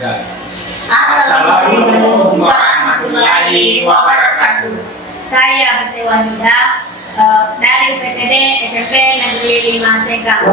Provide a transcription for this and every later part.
Ya. Assalamualaikum warahmatullahi wabarakatuh. Saya Bese Wahida dari PTD SMP Negeri 5 Sengkang.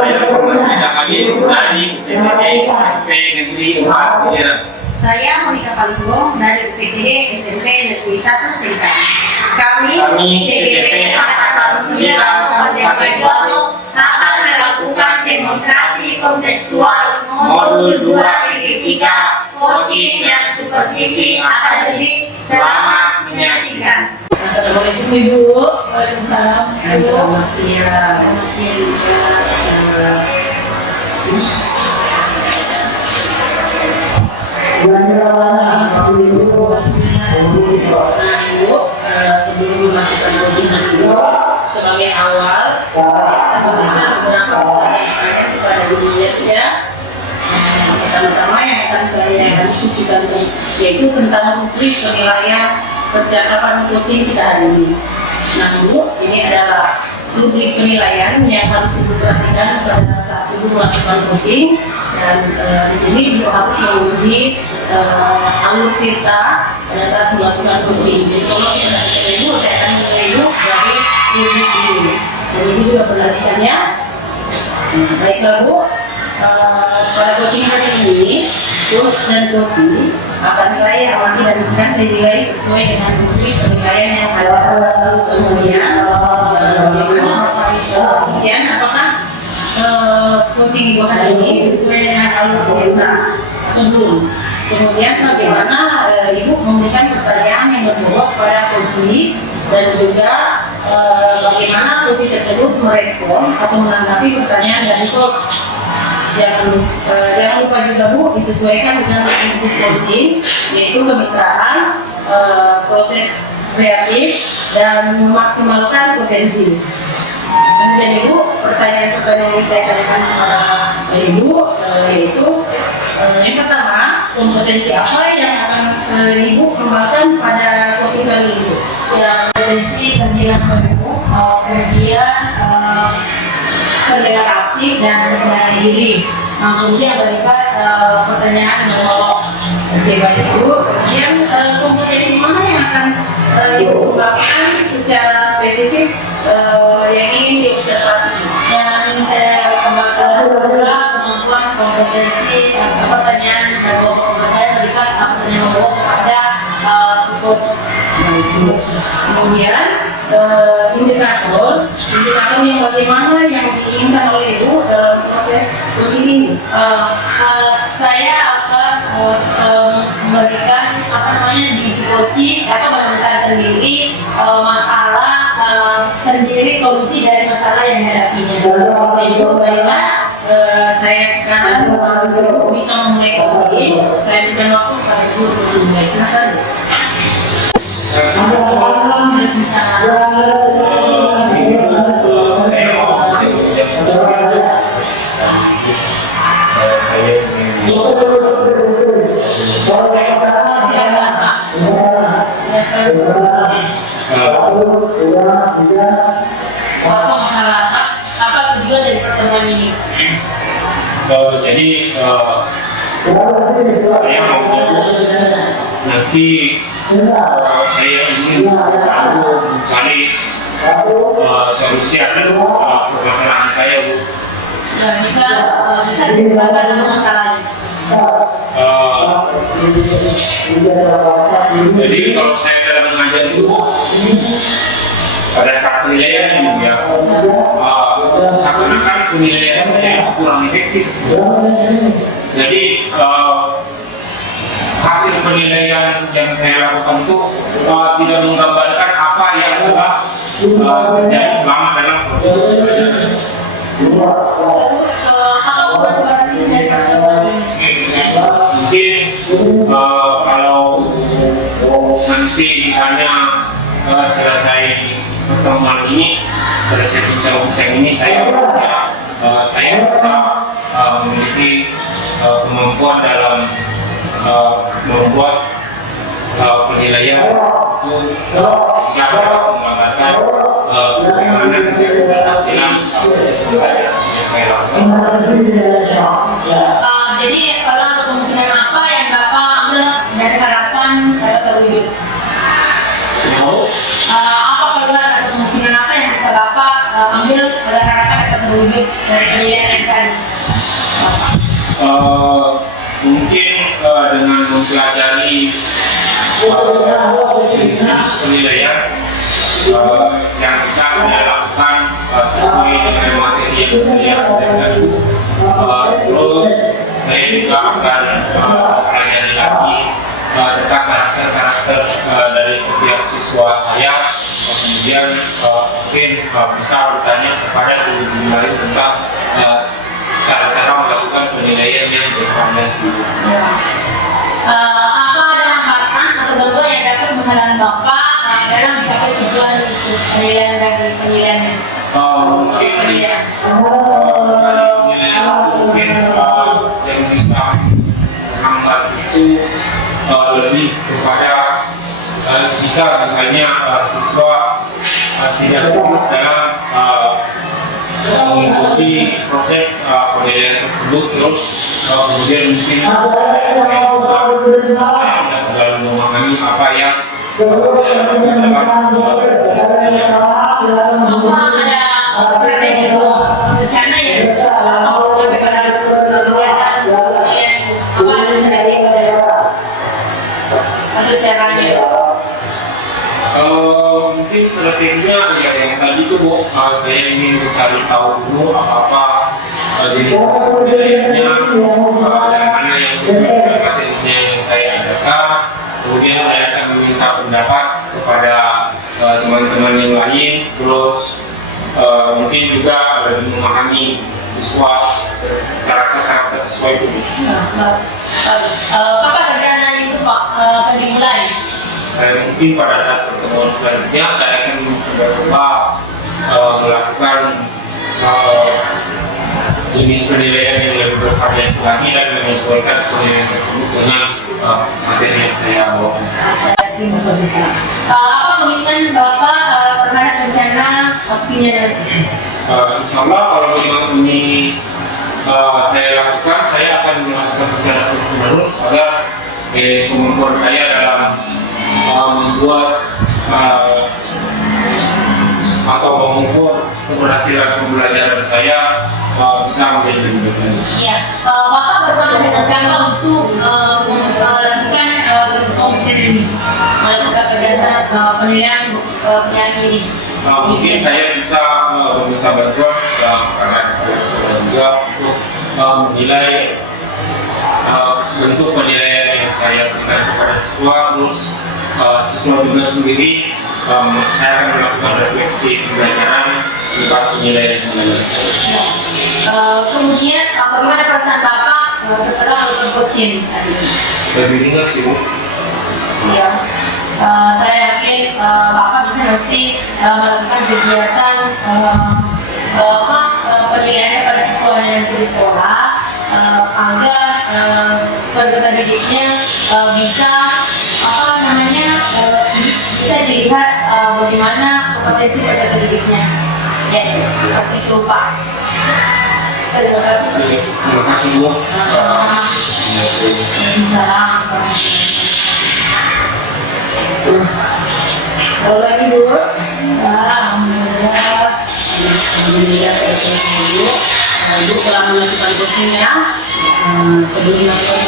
Saya Muhammad Ida Khalil dari PTD SMP Negeri 4 Iran. Saya Monika Palinggo dari PTD SMP Negeri 1 Sengkang. Kami CGP Angkatan 9 Kabupaten Lombok akan melakukan demonstrasi kontekstual modul 2.3 coaching dan supervisi akademik. Selamat menyaksikan. Assalamualaikum Ibu. Waalaikumsalam. Selamat siang. Selamat siang. Nah Ibu, sebelum melakukan coaching dulu, sebagai awal, saya akan memberikan beberapa pertanyaan kepada dirinya ya. Pertama-tama yang akan saya diskusikan yaitu tentang rubrik penilaian percakapan coaching kita hari ini. Nah Ibu, ini adalah rubrik penilaian yang harus Ibu perhatikan pada saat Ibu melakukan coaching, dan di sini Ibu harus memenuhi alur kita pada saat melakukan coaching. Jadi kalau kita Ibu, saya akan mulai Ibu dari rubrik ini. Dan Ibu juga perhatikannya. Baiklah Bu, pada coaching hari ini, coach dan coaching akan saya amati dan akan saya nilai sesuai dengan rubrik penilaian yang ada. Kemudian apakah coaching Ibu hari ini sesuai dengan alur kita atau belum? Kemudian bagaimana Ibu memberikan pertanyaan yang berbobot pada coaching, dan juga bagaimana coaching tersebut merespon atau menanggapi pertanyaan dari coach. Jangan lupa juga Bu, disesuaikan dengan prinsip coaching, yaitu kemitraan, proses kreatif, dan memaksimalkan potensi. Kemudian Ibu, pertanyaan yang saya tanyakan kepada Ibu yaitu yang pertama, kompetensi apa yang akan Ibu kembangkan pada coaching kali ini? Ya, potensi kegiatan Ibu, kemudian kerja aktif dan kesadaran diri. Maksudnya berikan pertanyaan menolak. Oke, baik Bu. Kemudian kompetensi mana yang akan Ibu kembangkan secara spesifik yang ingin diobservasi? Yang ingin saya kembangkan adalah kemampuan kompetensi pertanyaan menolak. Saya berikan pertanyaan menolak kepada psikot. Kemudian indikator yang bagaimana yang diinginkan oleh Ibu dalam proses coaching ini? Saya akan memberikan di coaching menemukan sendiri masalah sendiri, solusi dari masalah yang dihadapinya. Ibu, baiklah, saya sekarang Ibu bisa memulai coaching. Saya berikan waktu pada Ibu untuk memulai. Silakan. Apa tujuan dari pertemuan ini? Jadi saya mau nanti saya ingin tahu mencari solusi atas permasalahan saya Bu. Ya, bisa dijelaskan masalahnya. Jadi kalau saya dalam mengajar itu pada saat penilaian ini ya, seakan-akan penilaian saya kurang efektif. Jadi hasil penilaian yang saya lakukan itu tidak menggambarkan apa yang telah terjadi selama dalam proses pembelajaran. Terus apa motivasi dari pertemuan ini? Mungkin kalau nanti misalnya selesai pertemuan ini, selesai bincang-bincang ini, saya bisa memiliki kemampuan dalam membuat penilaian itu sehingga dapat menggambarkan bagaimana keberhasilan pembelajaran yang saya lakukan. Jadi kalau ada kemungkinan apa wujud dari penilaian yang tadi? Mungkin dengan mempelajari penilaian yang bisa saya lakukan sesuai dengan materi yang saya ajarkan. Terus saya juga akan mempelajari lagi tentang karakter-karakter dari setiap siswa saya. Kemudian mungkin bisa bertanya kepada guru-guru lain tentang cara-cara melakukan penilaian yang bervariasi. Apa ada hambatan atau gangguan yang dapat menghalangi Bapak dalam mencapai tujuan penilaian dari penilaiannya? Mungkin dari penilaian mungkin yang bisa menghambat itu lebih kepada jika misalnya siswa tidak serius dalam mengikuti proses penilaian tersebut, terus kemudian mungkin saya tidak terlalu memahami apa yang saya lakukan dalam proses penilaian. Apa ada strategi atau rencana ya sampai pada kegiatan penilaian? Apa ada strategi atau caranya? Mungkin strateginya ya yang tadi itu Bu, saya ingin mencari tahu dulu apa jenis penilaiannya, yang mana yang sesuai materi yang saya ajarkan. Kemudian saya akan meminta pendapat kepada teman-teman yang lain, terus mungkin juga lebih memahami siswa karakter siswa itu. Apa rencana itu Pak dimulai? Saya mungkin pada saat pertemuan selanjutnya saya akan mencoba melakukan jenis penilaian yang lebih bervariasi lagi dan menyesuaikan penilaian tersebut dengan materi yang saya bawa. Apa komitmen Bapak terhadap rencana aksinya nanti? Insya Allah kalau memang ini saya lakukan, saya akan melakukan secara terus-menerus agar kemampuan saya dalam membuat atau mengukur keberhasilan pembelajaran saya bisa menjadi lebih baik. Iya, Bapak bersama dengan siapa untuk melakukan komitmen ini, melakukan kegiatan penilaian ini? Mungkin saya bisa meminta bantuan karena saudara juga untuk menilai bentuk penilaian yang saya berikan kepada siswa, terus siswa juga sendiri saya akan melakukan refleksi pembelajaran tentang penilaian saya. Kemudian bagaimana perasaan Bapak setelah melakukan coaching tadi? Lebih ringan sih Bu. Iya, saya yakin Bapak bisa nanti melakukan kegiatan penilaiannya pada siswanya nanti di sekolah agar peserta didiknya bisa bisa dilihat bagaimana potensi peserta didiknya. Ya, seperti itu Pak. Terima kasih. Terima kasih Bu. Salam. Kalau lagi Bu, Alhamdulillah. alhamdulillah selesai dulu. Ibu telah melakukan coachingnya. Sebelum melakukan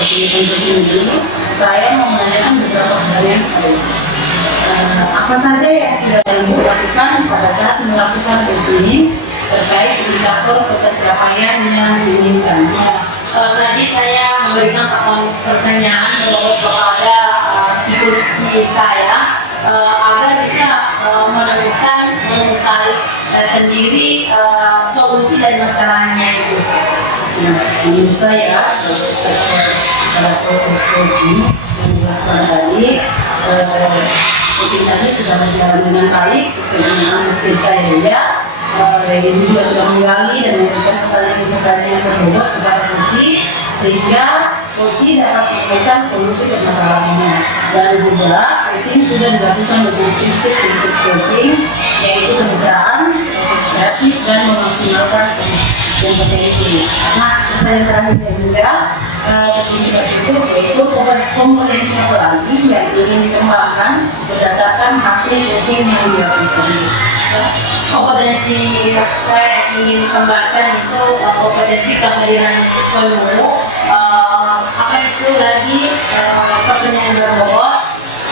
coaching ini, saya mau menanyakan beberapa pertanyaan kepada Ibu. Apa saja yang sudah Ibu lakukan pada saat melakukan coaching terkait indikator pencapaian yang diinginkan? Tadi saya memberikan pertanyaan kepada psikologi saya agar bisa menemukan mengetahui sendiri solusi dari masalahnya itu. Menurut saya pada proses coaching yang dilakukan tadi, coaching tadi sudah berjalan dengan baik sesuai dengan kriteria. Ibu juga sudah menggali dan memberikan pertanyaan yang berbobot kepada coaching sehingga coaching dapat memberikan solusi permasalahannya. Dan juga coaching sudah dilakukan dengan prinsip-prinsip coaching yaitu kemitraan, proses kreatif dan memaksimalkan kompetensi. Nah, pertanyaan terakhir juga sebelum kita tutup yaitu kompetensi apa lagi yang ingin dikembangkan berdasarkan hasil coaching yang dilakukan. Kompetensi saya yang ingin kembangkan itu kompetensi kehadiran penuh, apa itu lagi pertanyaan berbobot,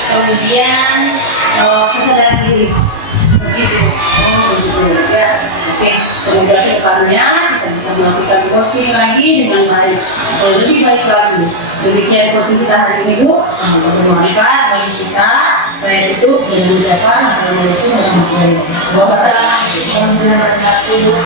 kemudian kesadaran diri, begitu. Ya, oke. Semoga kedepannya kita bisa melakukan coaching lagi dengan baik, lebih baik lagi. Demikian coaching kita hari ini, Bu. Semoga bermanfaat bagi kita. Saya tutup dengan ucapan Assalamualaikum warahmatullahi wabarakatuh.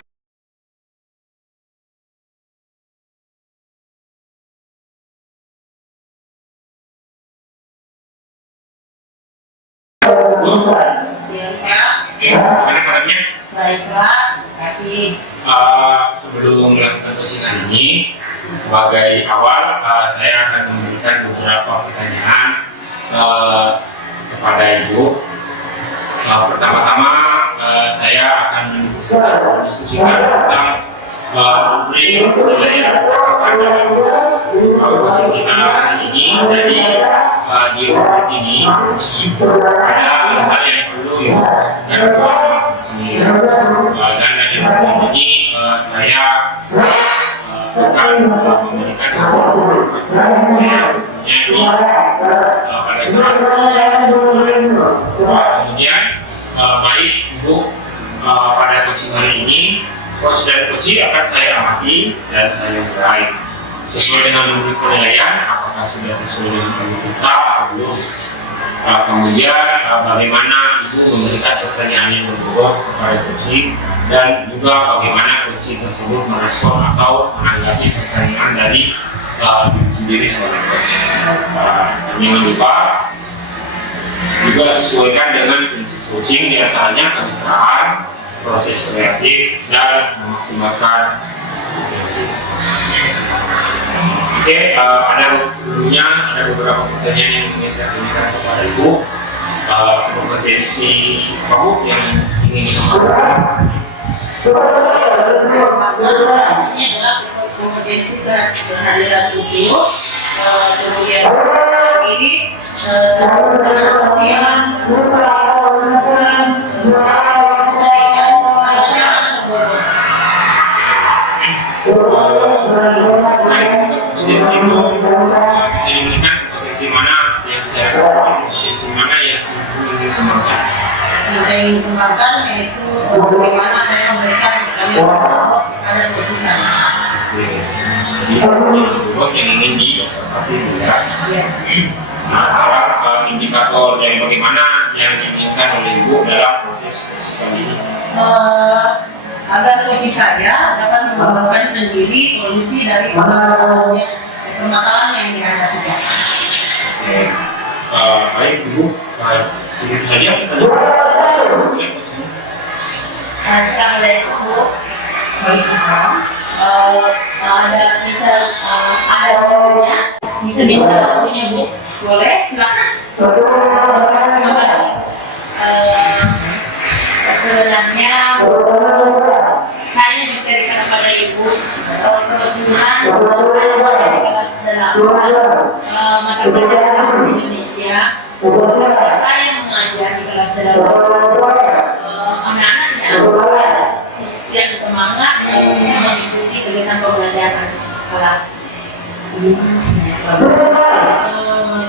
Siap. Gimana kabarnya? Baiklah, terima kasih. Sebelum melakukan coaching ini, sebagai awal saya akan memberikan beberapa pertanyaan kepada Ibu. Pertama-tama saya akan mendiskusikan tentang penilaian percakapan dalam coaching kita hari ini. Jadi di ruang ini ada hal-hal yang perlu Ibu perhatikan selama ini. Dan dari ini saya akan memberikan informasi saya pada saat kemudian baik Ibu pada coaching hari ini, coach dan coaching akan saya amati dan saya urai sesuai dengan memberi penilaian apakah sudah sesuai dengan kita atau belum. Kemudian bagaimana Ibu memberikan pertanyaan yang berbobot kepada coaching dan juga bagaimana coaching tersebut merespon atau menanggapi pertanyaan dari diri sendiri sebagai coach. Jangan lupa juga sesuaikan dengan prinsip coaching, diantaranya kemitraan, proses kreatif, dan memaksimalkan potensi. Oke, sebelumnya ada beberapa pertanyaan yang ingin saya berikan kepada Ibu. Kompetensi kamu yang ingin dikembangkan? Ini adalah kompetensi kehadiran tubuh, kemudian diri, Potensi itu bisa diberikan potensi mana yang secara spesifik, potensi mana yang ingin dikembangkan. Yang saya ingin kembangkan yaitu bagaimana saya memberikan pertanyaan berbobot kepada coaching saya. Jadi buat yang ingin diobservasi juga. Nah, sekarang indikator dari bagaimana yang diinginkan oleh Ibu dalam proses coaching ini. Agar coaching saya dapat menemukan sendiri solusi dari permasalahan yang dihadapinya. Oke, baik Ibu, segitu saja. Assalamualaikum Bu. Waalaikumsalam. Ada waktunya, bisa minta waktunya Bu? Boleh, silakan. Terima kasih. Sebenarnya saya menceritakan kepada Ibu kebetulan saya dari kelas 8 mata pelajaran bahasa Indonesia. Ketika saya mengajar di kelas 8, anak-anak yang semangat mengikuti kegiatan pembelajaran di kelas.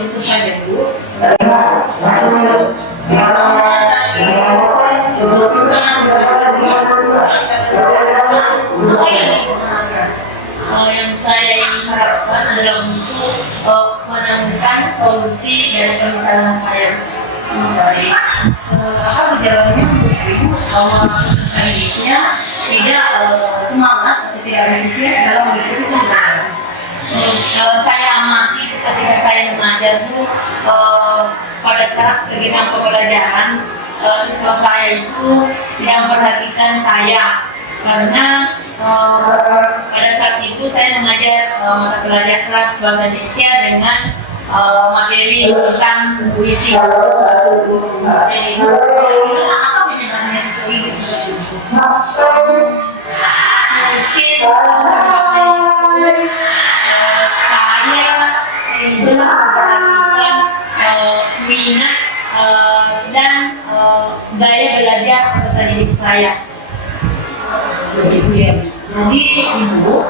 Itu saja Bu. Yang saya ingin harapkan adalah untuk menemukan solusi dari permasalahan saya. Baik. Apa gejalanya menurut Ibu bahwa didiknya tidak semangat atau tidak antusias dalam mengikuti pembelajaran? Saya amati ketika saya mengajar Bu, pada saat kegiatan pembelajaran siswa saya itu tidak memperhatikan saya karena pada saat itu saya mengajar mata pelajaran bahasa Indonesia dengan materi tentang puisi. Jadi apa penyebabnya siswa itu seperti itu? Mungkin saya tidak memperhatikan minat dan gaya belajar peserta didik saya. Begitu ya. Jadi ibu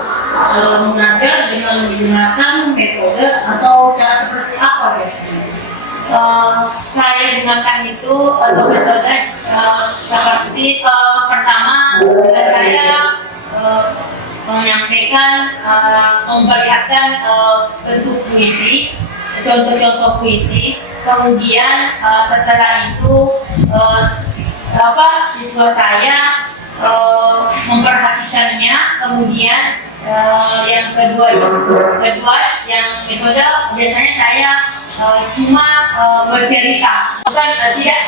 mengajar dengan menggunakan metode atau cara seperti apa biasanya? Saya gunakan itu metode seperti pertama saya menyampaikan memperlihatkan bentuk puisi, contoh-contoh puisi, kemudian setelah itu siswa saya memperhatikannya, kemudian yang kedua yang metode biasanya saya cuma bercerita, bukan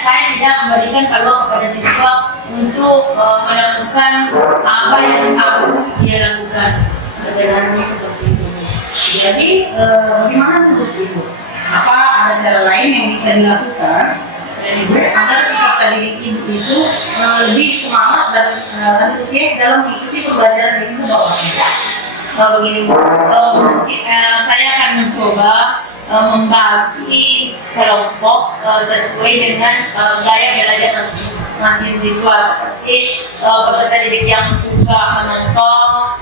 saya tidak memberikan peluang kepada siswa untuk melakukan apa yang harus dia lakukan. Sederhananya seperti itu. Jadi bagaimana menurut ibu? Apa ada cara lain yang bisa dilakukan dan ibu agar peserta didik ibu itu lebih semangat dan antusias dalam mengikuti pembelajaran ibu bawahnya? Begini, saya akan mencoba membagi kelompok sesuai dengan gaya belajar masing-masing siswa, seperti peserta didik yang suka menonton,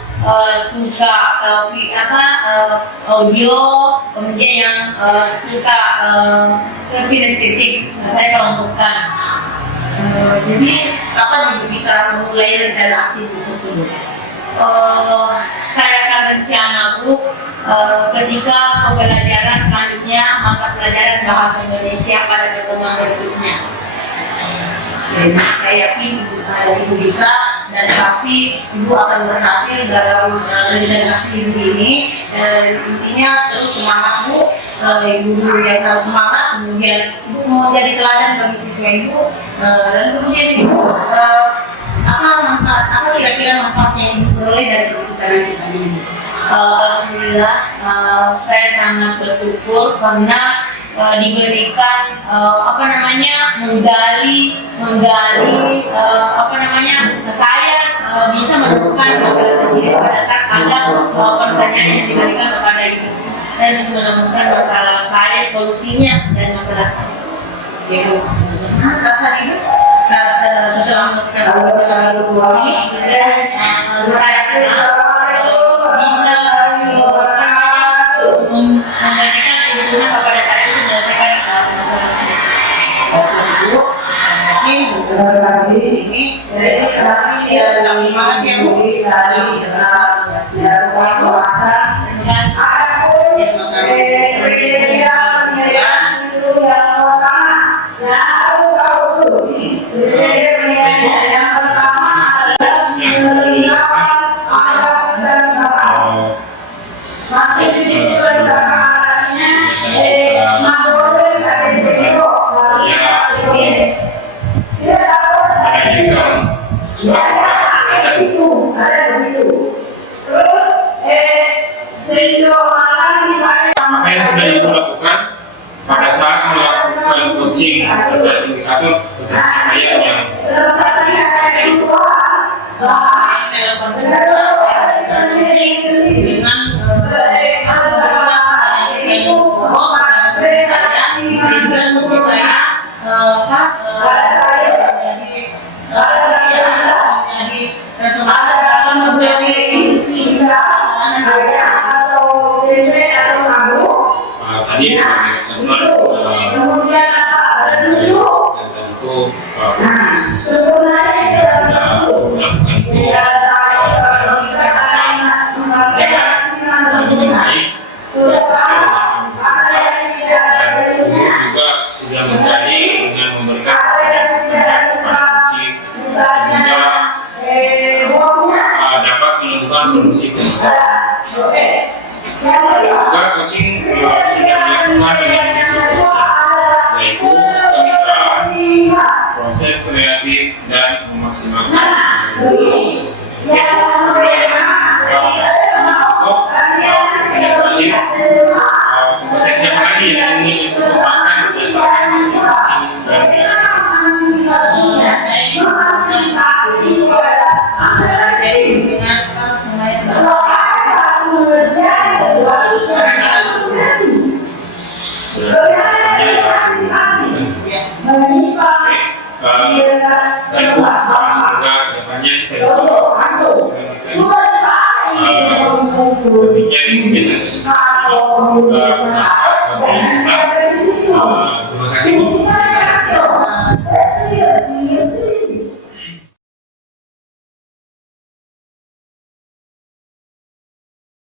suka audio, kemudian yang suka kinestetik, saya kelompokkan. Jadi kapan ibu bisa memulai rencana aksi ibu tersebut? Saya akan rencana ketika pembelajaran selanjutnya mata pelajaran bahasa Indonesia pada pertemuan berikutnya. Saya yakin ibu bisa dan pasti ibu akan berhasil dalam rencana aksi ibu ini. Intinya terus semangat bu, ibu yang harus semangat, kemudian ibu mau jadi teladan bagi siswa ibu, dan kemudian ibu apa kira-kira manfaat yang ibu peroleh dari pembicaraan kita ini? Alhamdulillah, saya sangat bersyukur karena diberikan menggali saya bisa menemukan masalah sendiri pada saat ada pertanyaan yang diberikan kepada ibu. Saya bisa menemukan masalah saya, solusinya dan masalah saya. Ya, rasa ibu setelah melakukan pembelajaran ini, Saya senang bisa memberikan keuntungan kepada saya untuk menyelesaikan masalah saya. ibu yakin bisa ini tetap semangat ya bu. Apa yang sudah ibu lakukan pada saat melakukan coaching terhadap indikator kayak yang Saya lakukan dengan semangat dalam mencari solusi tadi sebagai contoh kemudian dan tentu sudah melakukan dengan baik dan juga sudah menggali dengan memberikan sehingga dapat menemukan solusi permasalahan. Juga coaching sudah dilakukan dengan yaitu kemitraan, proses kreatif dan memaksimalkan kompetensi apa lagi yang ingin dikembangkan berdasarkan hasil coaching dan saya mungkin nanti semoga pemerintah